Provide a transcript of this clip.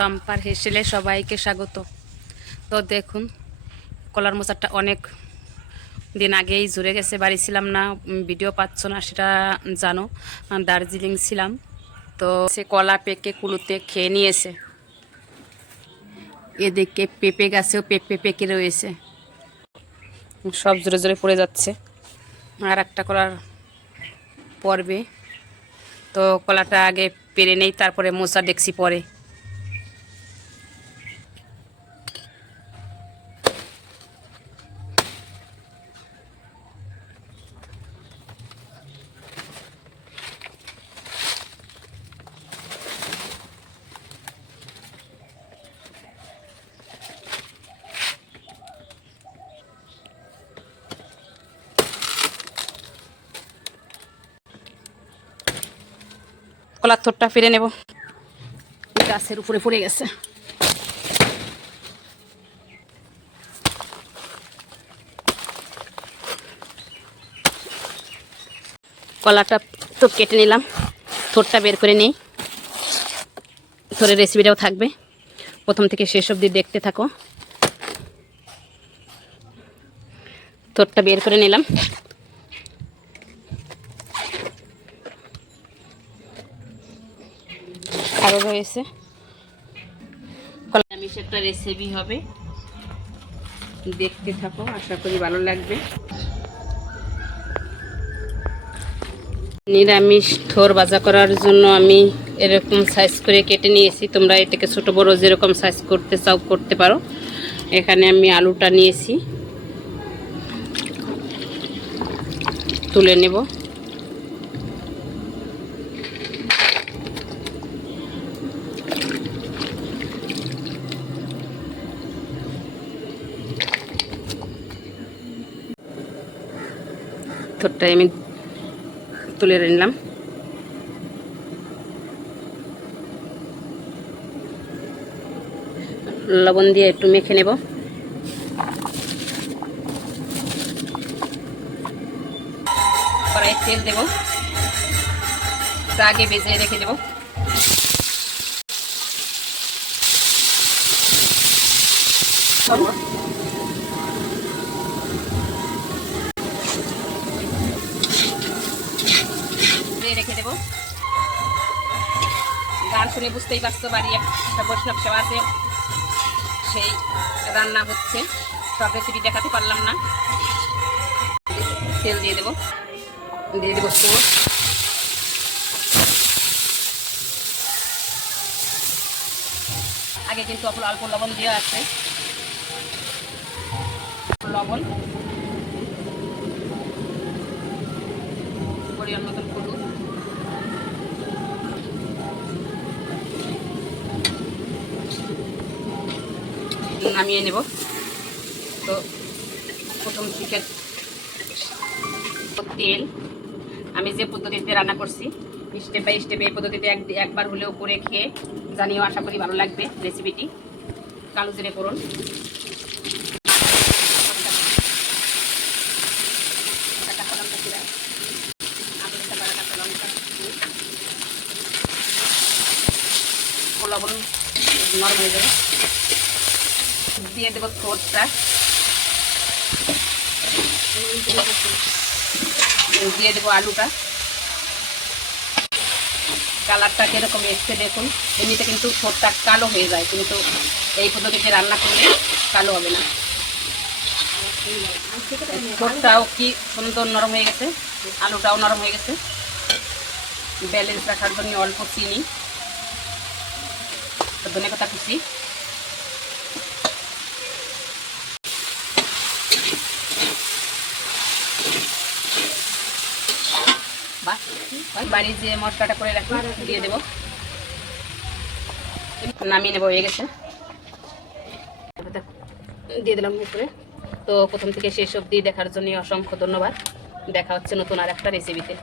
Romper হেসেলে সবাইকে স্বাগত। তো দেখুন, কলার মোচারটা অনেক দিন আগেই ঝরে গেছে, বাড়ি ছিলাম না, ভিডিও পাচ্ছ না সেটা জানো। দার্জিলিং ছিলাম, তো সে কলা পেকে কুলুতে খেয়ে নিয়েছে। এদিকে পেঁপে গাছেও পেঁপে পেকে রয়েছে, সব জোরে জোরে পড়ে যাচ্ছে। আর একটা কলার পড়বে, তো কলাটা আগে পেরে নেই, তারপরে মোচা দেখছি পরে। কলার থোরটা ফিরে নেব, গাছের উপরে পড়ে গেছে। কলাটা তো কেটে নিলাম, থোরটা বের করে নিই। থোরের রেসিপিটাও থাকবে, প্রথম থেকে শেষ অবধি দেখতে থাকো। থোরটা বের করে নিলাম। আরও রয়েছে। কলা নিরামিষ একটা রেসিপি হবে, দেখতে থাকো, আশা করি ভালো লাগবে। নিরামিষ থোর ভাজা করার জন্য আমি এরকম সাইজ করে কেটে নিয়েছি। তোমরা এ থেকে ছোটো বড়ো যেরকম সাইজ করতে চাও করতে পারো। এখানে আমি আলুটা নিয়েছি, তুলে নেব। থোরটাই আমি তুলে নিলাম। লবণ দিয়ে একটু মেখে নেব। কড়াইয়ে তেল দেব, আগে ভেজে রেখে দেব। রেখে দেব। গান শুনে বুঝতেই পারছো বাড়ি একটা বৈষ্ণব সেবা আছে, সেই রান্না হচ্ছে। সব রেসিপি দেখাতে পারলাম না। তেল দিয়ে দেব, দিয়ে দেবো পোস্ত। আগে কিন্তু অল্প লবণ দেওয়া আছে, লবণ, পরিমাণ মতন হলুদ, নামিয়ে নেব। তো প্রথম থেকে তেল আমি যে পদ্ধতিতে রান্না করছি, স্টেপ বাই স্টেপ এই পদ্ধতিতে একবার হলেও করে খেয়ে জানিও, আশা করি ভালো লাগবে রেসিপিটি। কালো জিরে ফোড়ন, লবণ নরম হয়ে যাবে, দিয়ে দেবো থোরটা, দিয়ে দেবো আলুটা। কালারটা কীরকম এসছে দেখুন। এমনিতে কিন্তু থোরটা কালো হয়ে যায়, কিন্তু এই পদ্ধতিতে রান্না করলে কালো হবে না। থোরটাও কি সুন্দর নরম হয়ে গেছে, আলুটাও নরম হয়ে গেছে। ব্যালেন্স রাখার জন্য অল্প চিনি, ধনেপাতা কুচি, বাড়ি যে মশলাটা করে রাখবো দিয়ে দেবো, নামিয়ে নেবো, হয়ে গেছে। দিয়ে দিলাম উপরে। তো প্রথম থেকে শেষ অবধি দেখার জন্য অসংখ্য ধন্যবাদ। দেখা হচ্ছে নতুন আর একটা রেসিপিতে।